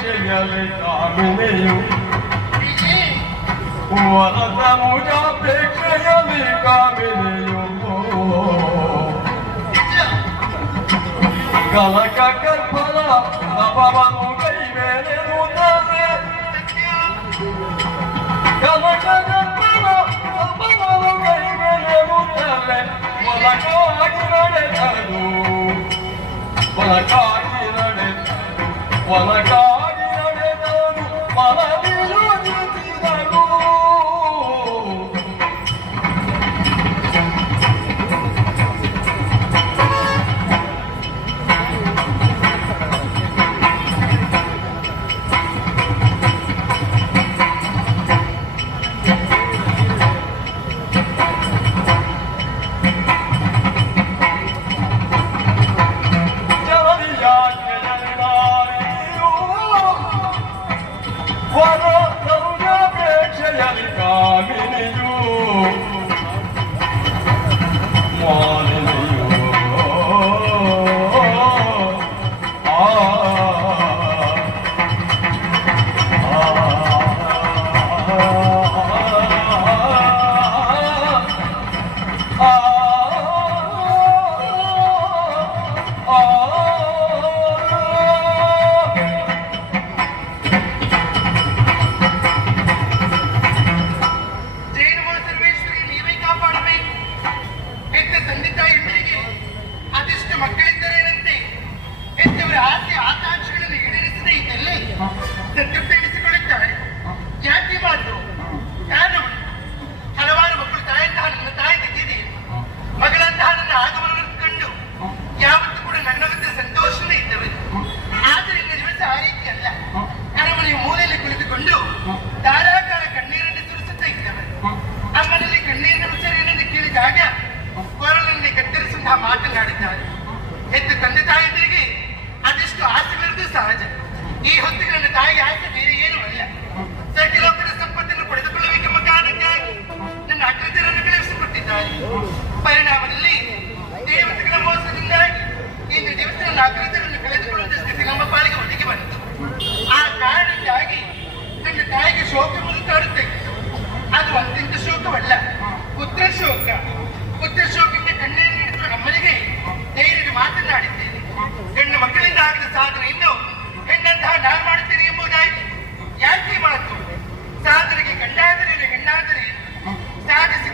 ಅಪೇಕ್ಷೆಯಲ್ಲಿ ಕಾಮಿನಿಯು ವರದ ಮುಜಾಪೇಕ್ಷೆಯಲ್ಲಿ ಕಾಮಿನಿಯು ಕನಕ ಗರ್ಭದ ನಭವನ್ನು ಕೈ ಮೇಲೆ ಮುದರೆ ಕನಕ ಗರ್ಭದ ನಭವನ್ನು ಕೈ ಮೇಲೆ ಮುದರೆ ಒಲಕಾಗಿ ನಡೆದನು ಒಲಕಾಗಿ ನಡೆದನು ಮನವಿಲು ನಿಂತಿದನು ಮಾತನಾಡಿದ್ದಾರೆ. ಹೆತ್ತ ತಂದೆ ತಾಯಿಯಂದರಿಗೆ ಅದೆಷ್ಟು ಆಸೆಗಳಿರುವುದು ಸಹಜ. ಈ ಹೊತ್ತಿಗೆ ನನ್ನ ತಾಯಿಗೆ ಆಸೆ ಬೇರೆ ಏನೂ ಅಲ್ಲ. ಸಕಲೋಕದ ಸಂಪತ್ತನ್ನು ಪಡೆದುಕೊಳ್ಳಬೇಕೆಂಬ ಕಾರಣಕ್ಕಾಗಿ ನನ್ನ ಅಗ್ರಜರನ್ನು ಕಳುಹಿಸಿಕೊಟ್ಟಿದ್ದಾರೆ. ಪರಿಣಾಮದಲ್ಲಿ ದೇವತೆಗಳ ಮೋಸದಿಂದಾಗಿ ಇಂದು ದಿವಸ ನನ್ನ ಅಗ್ರಜರನ್ನು ಕಳೆದುಕೊಳ್ಳುವ ಸ್ಥಿತಿ ನಮ್ಮ ಪಾಲಿಗೆ ಒದಗಿ ಬಂತು. ಆ ಕಾರಣಕ್ಕಾಗಿ ನನ್ನ ತಾಯಿಗೆ ಶೋಕ ಮುದುಕಾಡುತ್ತೆ. ಅದು ಅತ್ಯಂತ ಶೋಕವಲ್ಲ, ಪುತ್ರ ಶೋಕ. ಪುತ್ರ ಶೋಕಕ್ಕೆ ಕಣ್ಣೀರು ನೀಡುತ್ತಿರುವ ನಮ್ಮನಿಗೆ ಧೈರ್ಯದ ಮಾತನಾಡಿದ್ದೇನೆ. ಹೆಣ್ಣು ಮಕ್ಕಳಿಂದ ಆಗಿದ ಸಾಧನೆಯನ್ನು ಹೆಣ್ಣಂತಹ ನಾನು ಮಾಡುತ್ತೇನೆ ಎಂಬುದಾಗಿ ಯಾಕೆ ಮಾತು? ಸಾಧನೆಗೆ ಗಂಡಾದರೆ ಹೆಣ್ಣಾದರೆ ಸಾಧಿಸಿ